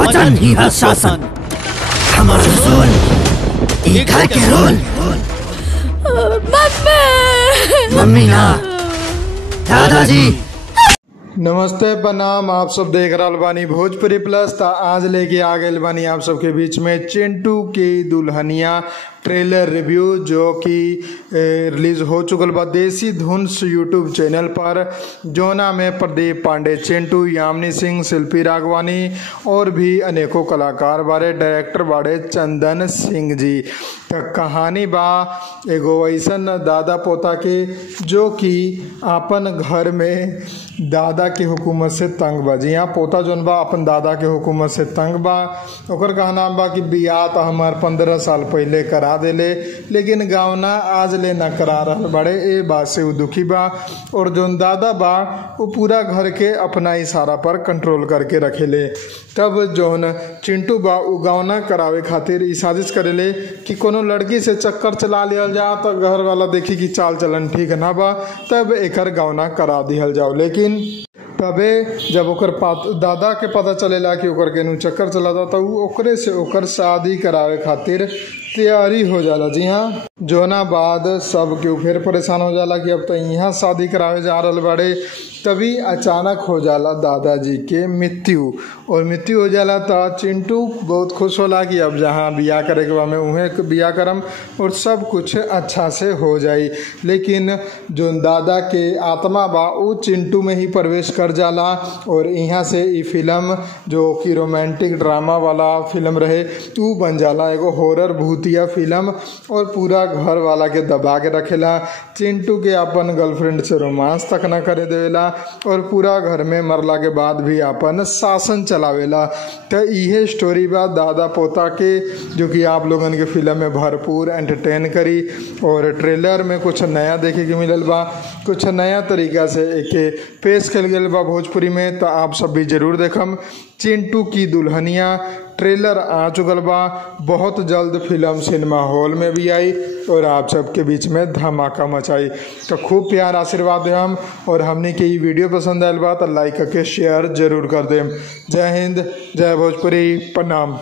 वचन ही है शासन। हमर सुन ई घर के रोल। मम्मी ना दादाजी। नमस्ते प्रणाम, आप सब देख रहा बानी भोजपुरी प्लस। ता आज लेके आ गए बानी आप सबके बीच में चिंटू की दुल्हनिया ट्रेलर रिव्यू, जो कि रिलीज़ हो चुकल बा देसी धुंस यूट्यूब चैनल पर, जोना में प्रदीप पांडे चिंटू, यामिनी सिंह, शिल्पी राघवानी और भी अनेकों कलाकार बारे। डायरेक्टर बारे चंदन सिंह जी। तो कहानी बा एगो ऐसन दादा पोता के जो कि अपन घर में दादा के हुकूमत से तंग बा। जी हाँ, पोता जोन बा अपन दादा के हुकूमत से तंग बा। ओकर कहना बा कि बियाह तो हमार 15 साल पहले करा देले, लेकिन गावना आज ले न करा रहा बड़े। ए बात से वो दुखी बा। और जोन दादा बा वो पूरा घर के अपना इशारा पर कंट्रोल करके रखेले। तब जोन चिंटू बा वो गावना करावे खातिर ई साजिश करेले कि कोनो लड़की से चक्कर चला लिया जा तो घर वाला देखी कि चाल चलन ठीक ना बा, तब एकर गावना करा दिहल जाओ। लेकिन तबे जब ओकर दादा के पता चलेला कि ओकर केनू चक्कर चला था, तो ओकरे से ओकर शादी करावे खातिर तैयारी हो जाला। जी हाँ, जोना बाद सब केहू फिर परेशान हो जाला कि अब तो यहाँ शादी करावे जा रहा बड़े। तभी अचानक हो जाला दादाजी के मृत्यु, और मृत्यु हो जाला तो चिंटू बहुत खुश होला कि अब जहाँ बियाह करे के बा में उहें बियाह करम और सब कुछ अच्छा से हो जाई। लेकिन जो दादा के आत्मा बा वो चिंटू में ही प्रवेश कर जाला, और यहाँ से ये फिल्म जो कि रोमांटिक ड्रामा वाला फिल्म रहे वो बन जाला एगो हॉरर भूतिया फिल्म, और पूरा घर वाला के दबा के रखेला। चिंटू के अपन गर्लफ्रेंड से रोमांस तक न करे देवेला, और पूरा घर में मरला के बाद भी अपन शासन चलावेला। तो यह स्टोरी बा दादा पोता के, जो कि आप लोगन के फिल्म में भरपूर एंटरटेन करी। और ट्रेलर में कुछ नया देखे के मिलल बा, कुछ नया तरीका से एक पेश कल गया बा भोजपुरी में। तो आप सब भी जरूर देखम। चिंटू की दुल्हनिया ट्रेलर आ चुकल बा, बहुत जल्द फिल्म सिनेमा हॉल में भी आई और आप सबके बीच में धमाका मचाई। तो खूब प्यार आशीर्वाद दे हम, और हमने के ये वीडियो पसंद आयल बा तो लाइक करके शेयर जरूर कर देम। जय हिंद, जय भोजपुरी, प्रणाम।